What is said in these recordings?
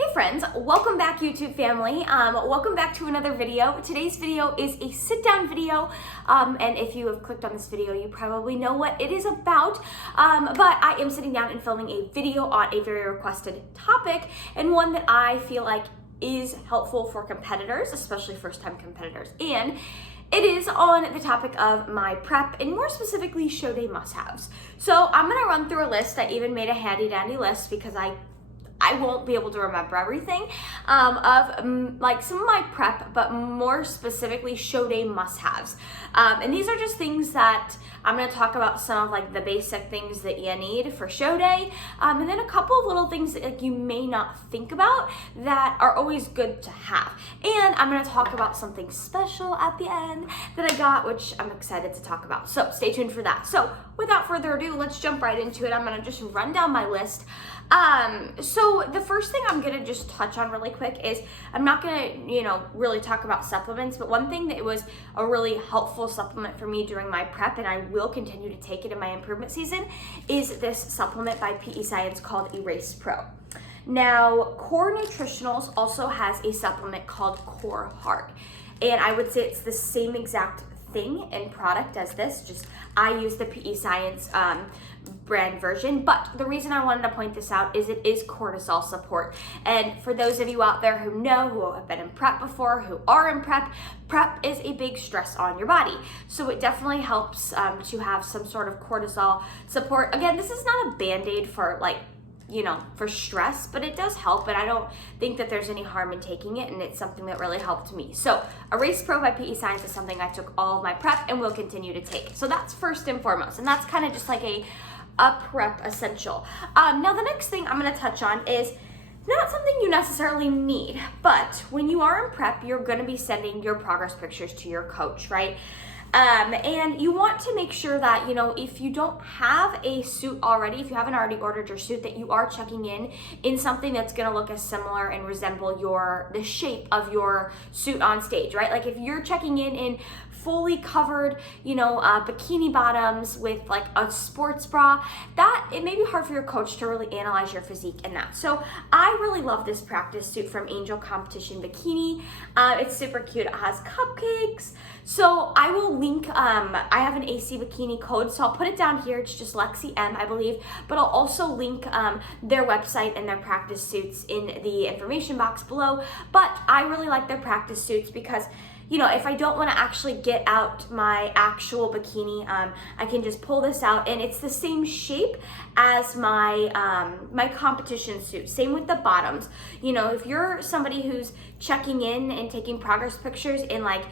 Hey friends, welcome back YouTube family. Welcome back to another video. Today's video is a sit down video, and if you have clicked on this video, you probably know what it is about, but I am sitting down and filming a video on a very requested topic, and one that I feel like is helpful for competitors, especially first time competitors, and it is on the topic of my prep and more specifically show day must-haves. So I'm gonna run through a list. I even made a handy dandy list because I won't be able to remember everything of like some of my prep, but more specifically show day must-haves. And these are just things that I'm gonna talk about, some of like the basic things that you need for show day, and then a couple of little things that like you may not think about that are always good to have. And I'm gonna talk about something special at the end that I got, which I'm excited to talk about. So stay tuned for that. So without further ado, let's jump right into it. I'm gonna just run down my list. So the first thing I'm gonna just touch on really quick is I'm not gonna, really talk about supplements, but one thing that was a really helpful supplement for me during my prep, and I will continue to take it in my improvement season, is this supplement by PE Science called Erase Pro. Now, Core Nutritionals also has a supplement called Core Heart, and I would say it's the same exact thing and product as this, just I use the PE Science brand version. But the reason I wanted to point this out is it is cortisol support, and for those of you out there who know, who have been in prep before, who are in prep is a big stress on your body, so it definitely helps to have some sort of cortisol support. Again, this is not a band-aid for for stress, but it does help, and I don't think that there's any harm in taking it, and it's something that really helped me. So Erase Pro by PE Science is something I took all of my prep and will continue to take. So that's first and foremost, and that's kind of just like a prep essential. Now the next thing I'm going to touch on is not something you necessarily need, but when you are in prep, you're going to be sending your progress pictures to your coach, right? And you want to make sure that, if you don't have a suit already, if you haven't already ordered your suit, that you are checking in something that's going to look as similar and resemble the shape of your suit on stage, right? Like if you're checking in fully covered, bikini bottoms with like a sports bra, that it may be hard for your coach to really analyze your physique in that. So I really love this practice suit from Angel Competition Bikini. It's super cute. It has cupcakes. So I will link, I have an AC Bikini code, so I'll put it down here. It's just LEXIEM, I believe, but I'll also link their website and their practice suits in the information box below. But I really like their practice suits because if I don't want to actually get out my actual bikini, I can just pull this out, and it's the same shape as my my competition suit. Same with the bottoms. If you're somebody who's checking in and taking progress pictures in like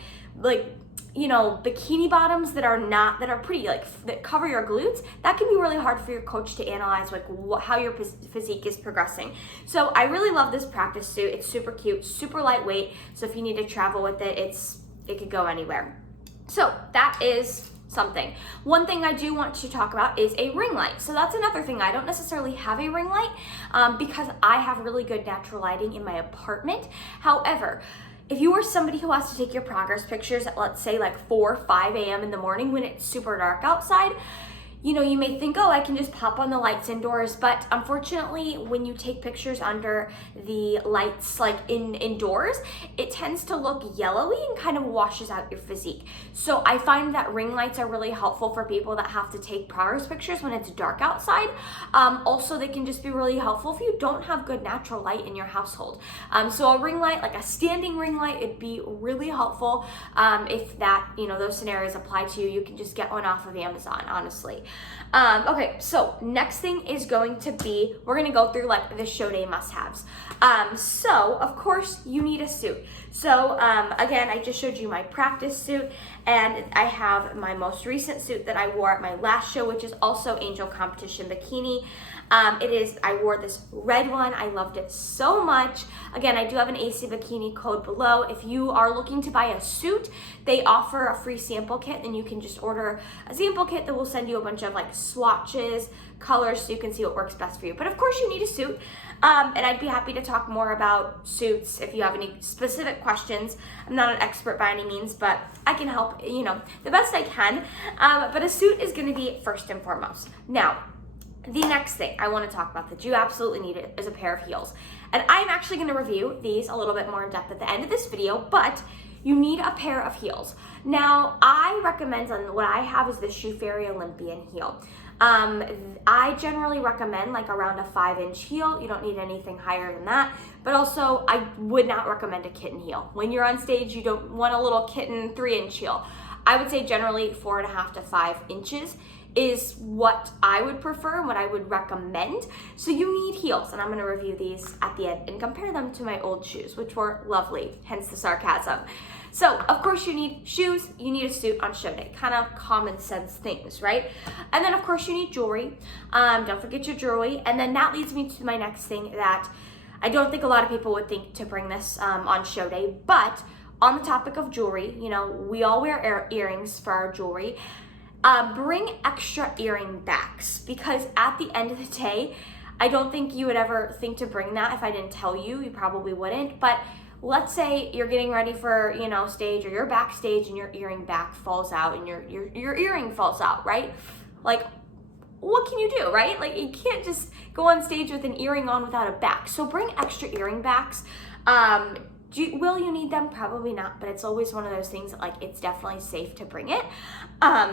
bikini bottoms that are pretty, that cover your glutes, that can be really hard for your coach to analyze how your physique is progressing. So I really love this practice suit. It's super cute, super lightweight, so if you need to travel with it, it could go anywhere. So that is something. One thing I do want to talk about is a ring light. So that's another thing. I don't necessarily have a ring light because I have really good natural lighting in my apartment. However, if you are somebody who has to take your progress pictures at, let's say, like 4 or 5 a.m. in the morning when it's super dark outside, you may think, oh, I can just pop on the lights indoors, but unfortunately, when you take pictures under the lights, like indoors, it tends to look yellowy and kind of washes out your physique. So I find that ring lights are really helpful for people that have to take progress pictures when it's dark outside. Also, they can just be really helpful if you don't have good natural light in your household. So a ring light, like a standing ring light, it'd be really helpful. If that, those scenarios apply to you, you can just get one off of Amazon, honestly. Okay, so next thing is going to be, we're going to go through like the show day must-haves. So of course you need a suit. So again, I just showed you my practice suit, and I have my most recent suit that I wore at my last show, which is also Angel Competition Bikini. I wore this red one. I loved it so much. Again, I do have an AC Bikini code below. If you are looking to buy a suit, they offer a free sample kit, and you can just order a sample kit that will send you a bunch of like swatches, colors, so you can see what works best for you. But of course you need a suit, and I'd be happy to talk more about suits if you have any specific questions. I'm not an expert by any means, but I can help, the best I can. But a suit is gonna be first and foremost. Now, The next thing I want to talk about that you absolutely need is a pair of heels. And I'm actually going to review these a little bit more in depth at the end of this video, but you need a pair of heels. Now, I recommend, and what I have is the Shoe Fairy Olympian heel. I generally recommend like around a 5-inch heel. You don't need anything higher than that, but also I would not recommend a kitten heel. When you're on stage, you don't want a little kitten 3-inch heel. I would say generally 4.5 to 5 inches is what I would prefer and what I would recommend. So you need heels, and I'm going to review these at the end and compare them to my old shoes, which were lovely, hence the sarcasm. So of course you need shoes, you need a suit on show day, kind of common sense things, right? And then of course you need jewelry. Don't forget your jewelry. And then that leads me to my next thing that I don't think a lot of people would think to bring this on show day, but on the topic of jewelry, you know, we all wear earrings for our jewelry. Bring extra earring backs, because at the end of the day, I don't think you would ever think to bring that if I didn't tell you. You probably wouldn't, but let's say you're getting ready for, you know, stage, or you're backstage and your earring back falls out and your earring falls out, right? Like, what can you do, right? Like, you can't just go on stage with an earring on without a back. So bring extra earring backs. Will you need them? Probably not, but it's always one of those things that, like, it's definitely safe to bring it.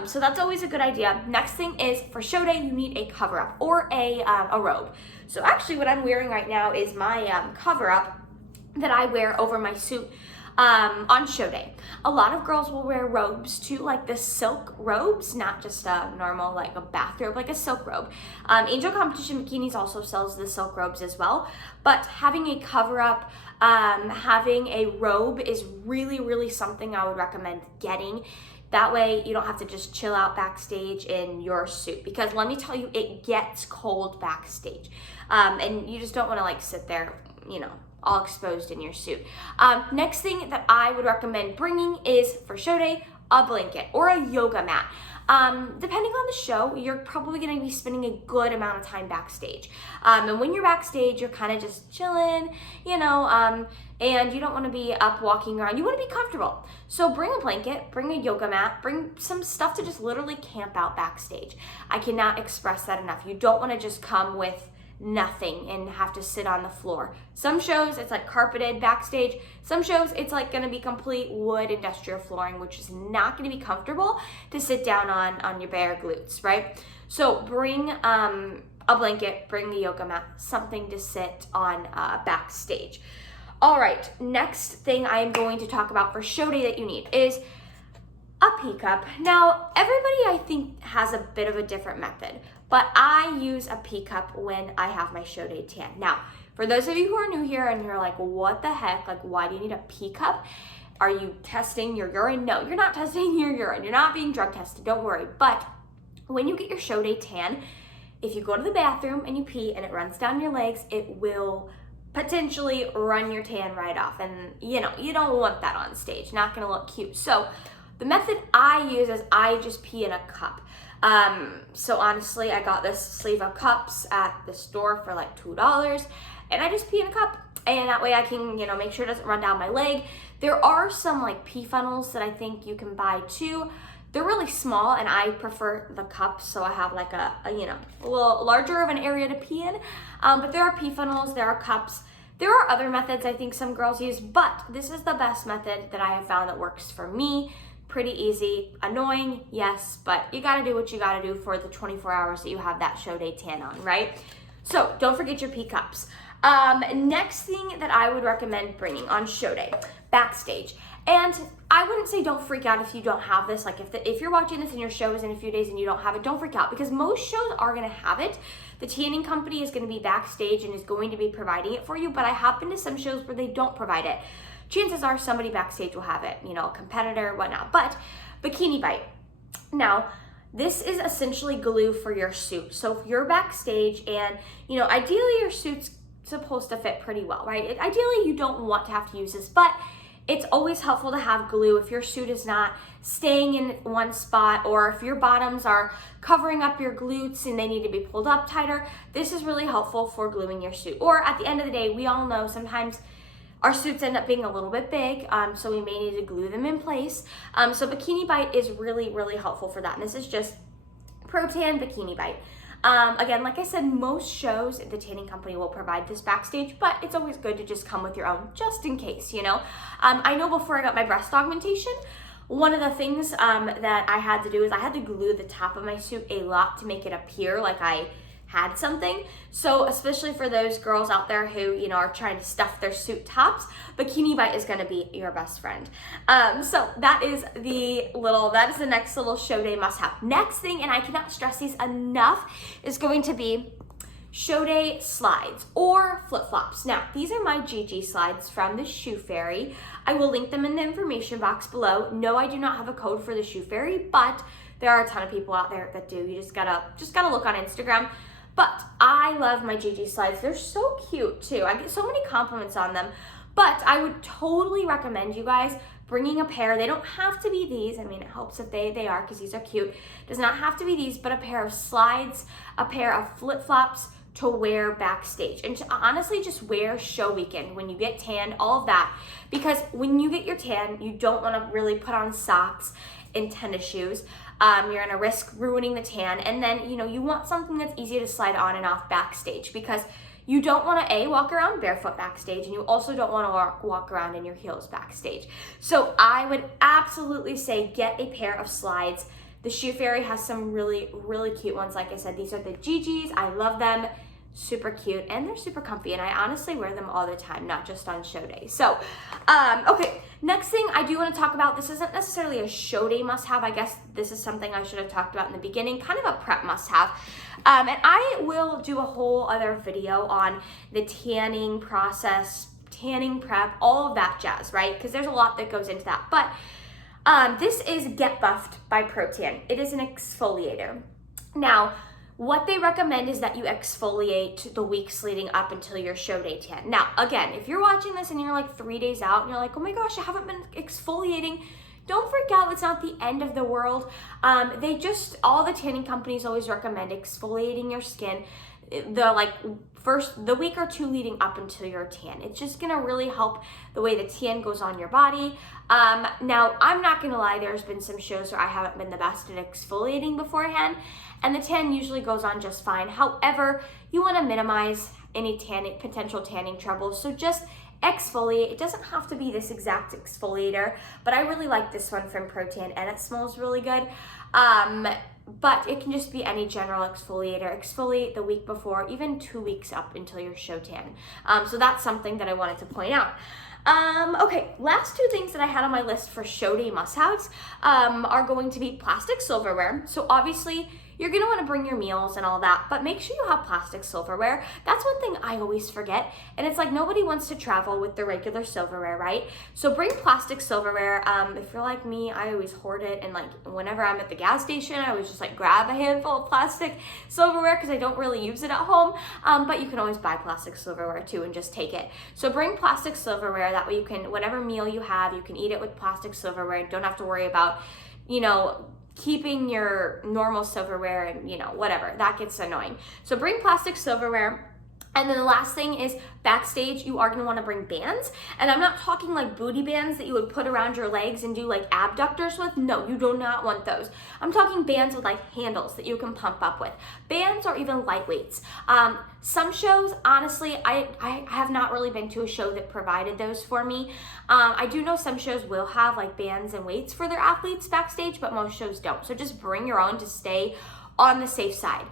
So that's always a good idea. Next thing is, for show day, you need a cover-up or a robe. So actually what I'm wearing right now is my cover-up that I wear over my suit on show day. A lot of girls will wear robes too, like the silk robes, not just a normal, like a bathrobe, like a silk robe. Angel Competition Bikinis also sells the silk robes as well, but having a cover-up, having a robe is really, really something I would recommend getting. That way you don't have to just chill out backstage in your suit, because let me tell you, it gets cold backstage. And you just don't want to like sit there, you know, all exposed in your suit. Next thing that I would recommend bringing is, for show day, a blanket or a yoga mat. Depending on the show, you're probably going to be spending a good amount of time backstage. And when you're backstage, you're kind of just chilling, you know, and you don't want to be up walking around. You want to be comfortable. So bring a blanket, bring a yoga mat, bring some stuff to just literally camp out backstage. I cannot express that enough. You don't want to just come with nothing and have to sit on the floor. Some shows it's like carpeted backstage. Some shows it's like going to be complete wood industrial flooring, which is not going to be comfortable to sit down on your bare glutes, right? So bring a blanket, bring the yoga mat, something to sit on backstage. All right, next thing I am going to talk about for show day that you need is a pee cup. Now, everybody I think has a bit of a different method, but I use a pee cup when I have my show day tan. Now, for those of you who are new here and you're like, what the heck? Like, why do you need a pee cup? Are you testing your urine? No, you're not testing your urine. You're not being drug tested, don't worry. But when you get your show day tan, if you go to the bathroom and you pee and it runs down your legs, it will potentially run your tan right off. And you know, you don't want that on stage. Not gonna look cute. So the method I use is I just pee in a cup. So honestly, I got this sleeve of cups at the store for like $2, and I just pee in a cup, and that way I can, you know, make sure it doesn't run down my leg. There are some like pee funnels that I think you can buy too. They're really small, and I prefer the cups, so I have like a you know, a little larger of an area to pee in. But there are pee funnels, there are cups. There are other methods I think some girls use, but this is the best method that I have found that works for me. Pretty easy, annoying, yes, but you gotta do what you gotta do for the 24 hours that you have that show day tan on, right? So don't forget your pee cups. Next thing that I would recommend bringing on show day, backstage. And I wouldn't say don't freak out if you don't have this. Like if you're watching this and your show is in a few days and you don't have it, don't freak out, because most shows are gonna have it. The tanning company is gonna be backstage and is going to be providing it for you, but I have been to some shows where they don't provide it. Chances are somebody backstage will have it, you know, a competitor, whatnot. But Bikini Bite. Now, this is essentially glue for your suit. So if you're backstage and, you know, ideally your suit's supposed to fit pretty well, right? Ideally, you don't want to have to use this, but it's always helpful to have glue if your suit is not staying in one spot, or if your bottoms are covering up your glutes and they need to be pulled up tighter. This is really helpful for gluing your suit. Or at the end of the day, we all know sometimes our suits end up being a little bit big, so we may need to glue them in place. So Bikini Bite is really, really helpful for that. And this is just Pro Tan Bikini Bite. Again, like I said, most shows, the tanning company will provide this Backstage, but it's always good to just come with your own, just in case, you know. I know before I got my breast augmentation, one of the things that I had to do is I had to glue the top of my suit a lot to make it appear like I had something. So especially for those girls out there who, you know, are trying to stuff their suit tops, Bikini Bite is going to be your best friend. So that is the next little show day must have. Next thing, and I cannot stress these enough, is going to be show day slides or flip-flops. Now, these are my GG slides from the Shoe Fairy. I will link them in the information box below. No, I do not have a code for the Shoe Fairy, but there are a ton of people out there that do. You just gotta look on Instagram. But I love my GG slides. They're so cute too. I get so many compliments on them. But I would totally recommend you guys bringing a pair. They don't have to be these. I mean, it helps if they are, because these are cute. It does not have to be these, but a pair of slides, a pair of flip-flops to wear backstage. And to honestly just wear show weekend when you get tan, all of that. Because when you get your tan, you don't want to really put on socks and tennis shoes. You're gonna risk ruining the tan, and then, you know, you want something that's easy to slide on and off backstage, because you don't want to walk around barefoot backstage, and you also don't want to walk around in your heels backstage. So I would absolutely say get a pair of slides. The Shoe Fairy has some really, really cute ones. Like I said, these are the GGs. I love them. Super cute, and they're super comfy, and I honestly wear them all the time, not just on show day. So, okay, next thing I do want to talk about, this isn't necessarily a show day must-have. I guess this is something I should have talked about in the beginning, kind of a prep must-have. And I will do a whole other video on the tanning process, tanning prep, all of that jazz, right? Because there's a lot that goes into that. But this is Get Buffed by Pro-Tan. It is an exfoliator. Now, what they recommend is that you exfoliate the weeks leading up until your show day tan. Now, again, if you're watching this and you're like 3 days out and you're like, oh my gosh, I haven't been exfoliating, don't freak out. It's not the end of the world. All the tanning companies always recommend exfoliating your skin the week or two leading up until your tan. It's just gonna really help the way the tan goes on your body. Now, I'm not gonna lie, there's been some shows where I haven't been the best at exfoliating beforehand, and the tan usually goes on just fine. However, you wanna minimize any potential tanning trouble, so just exfoliate. It doesn't have to be this exact exfoliator, but I really like this one from Pro-Tan, and it smells really good. But it can just be any general exfoliator. Exfoliate the week before, even 2 weeks up until your show tan. So that's something that I wanted to point out. Okay, last two things that I had on my list for show day must-haves are going to be plastic silverware. So obviously, you're gonna wanna bring your meals and all that, but make sure you have plastic silverware. That's one thing I always forget, and it's like nobody wants to travel with the regular silverware, right? So bring plastic silverware. If you're like me, I always hoard it, and like whenever I'm at the gas station, I always just like grab a handful of plastic silverware because I don't really use it at home, but you can always buy plastic silverware too and just take it. So bring plastic silverware, that way you can, whatever meal you have, you can eat it with plastic silverware and don't have to worry about, you know, keeping your normal silverware and, you know, whatever. That gets annoying. So bring plastic silverware. And then the last thing is backstage, you are gonna wanna bring bands. And I'm not talking like booty bands that you would put around your legs and do like abductors with. No, you do not want those. I'm talking bands with like handles that you can pump up with. Bands or even lightweights. Some shows, honestly, I have not really been to a show that provided those for me. I do know some shows will have like bands and weights for their athletes backstage, but most shows don't. So just bring your own to stay on the safe side.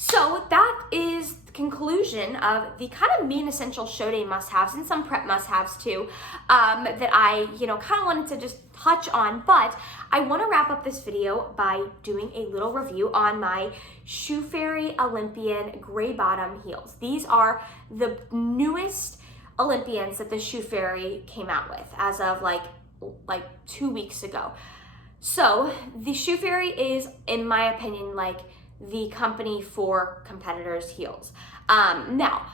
So that is the conclusion of the kind of main essential show day must-haves and some prep must-haves too, that I, you know, kind of wanted to just touch on. But I want to wrap up this video by doing a little review on my Shoe Fairy Olympian gray bottom heels. These are the newest Olympians that the Shoe Fairy came out with as of like 2 weeks ago. So the Shoe Fairy is, in my opinion, like the company for competitors' heels. Now,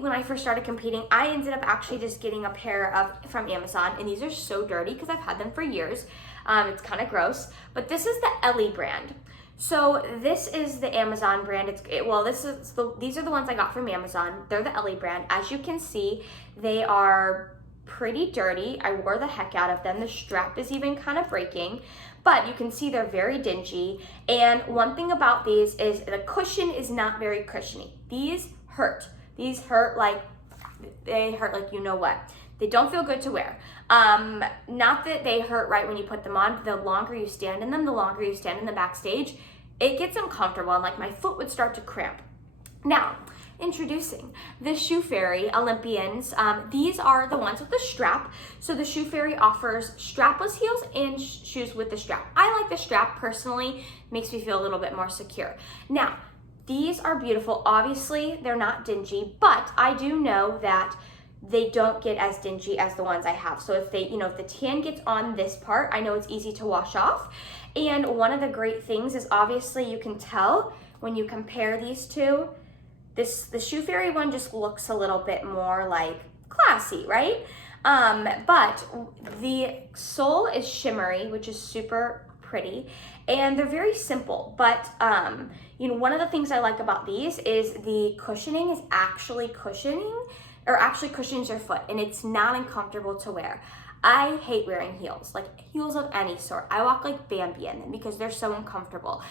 when I first started competing, I ended up actually just getting a pair from Amazon, and these are so dirty because I've had them for years. It's kind of gross, but this is the Ellie brand. So this is the Amazon brand. These are the ones I got from Amazon. They're the Ellie brand. As you can see, they are pretty dirty. I wore the heck out of them. The strap is even kind of breaking, but you can see they're very dingy. And one thing about these is the cushion is not very cushiony. These hurt. These hurt like, they hurt like you know what. They don't feel good to wear. Not that they hurt right when you put them on. The longer you stand in them, the longer you stand in the Backstage, it gets uncomfortable and like my foot would start to cramp. Now, introducing the Shoe Fairy Olympians. These are the ones with the strap. So the Shoe Fairy offers strapless heels and shoes with the strap. I like the strap personally, makes me feel a little bit more secure. Now, these are beautiful. Obviously, they're not dingy, but I do know that they don't get as dingy as the ones I have. So if they, if the tan gets on this part, I know it's easy to wash off. And one of the great things is obviously you can tell when you compare these two, the Shoe Fairy one just looks a little bit more like classy, right? But the sole is shimmery, which is super pretty, and they're very simple. But one of the things I like about these is the cushioning is actually cushions your foot, and it's not uncomfortable to wear. I hate wearing heels, like heels of any sort. I walk like Bambi in them because they're so uncomfortable.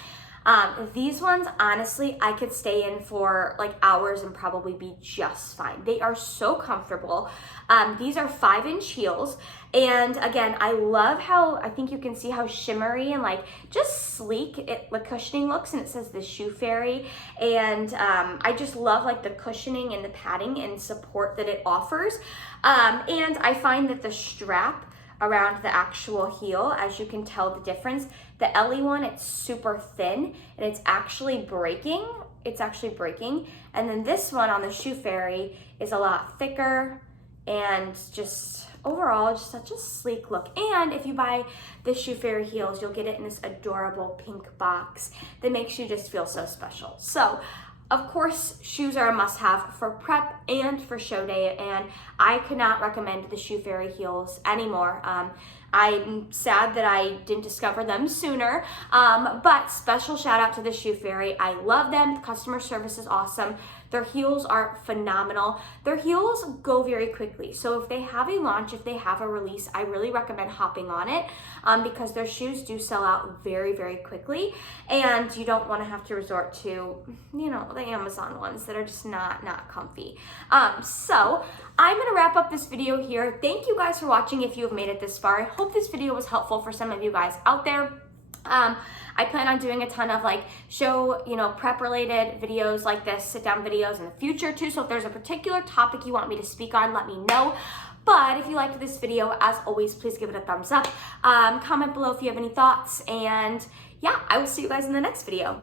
These ones, honestly, I could stay in for like hours and probably be just fine. They are so comfortable. These are 5-inch heels. And again, I love how, I think you can see how shimmery and like just sleek the cushioning looks, and it says the Shoe Fairy. And I just love like the cushioning and the padding and support that it offers. And I find that the strap around the actual heel, as you can tell the difference, the LE one, it's super thin and it's actually breaking. And then this one on the Shoe Fairy is a lot thicker and just overall just such a sleek look. And if you buy the Shoe Fairy heels, you'll get it in this adorable pink box that makes you just feel so special. So of course, shoes are a must-have for prep and for show day, and I could not recommend the Shoe Fairy heels anymore. I'm sad that I didn't discover them sooner, but special shout out to the Shoe Fairy. I love them. The customer service is awesome. Their heels are phenomenal. Their heels go very quickly. So if they have a launch, if they have a release, I really recommend hopping on it because their shoes do sell out very, very quickly. And you don't want to have to resort to, the Amazon ones that are just not comfy. So I'm going to wrap up this video here. Thank you guys for watching if you have made it this far. I hope this video was helpful for some of you guys out there. I plan on doing a ton of like prep related videos like this, sit down videos in the future too. So if there's a particular topic you want me to speak on, let me know. But if you liked this video, as always, please give it a thumbs up. Comment below if you have any thoughts. And yeah, I will see you guys in the next video.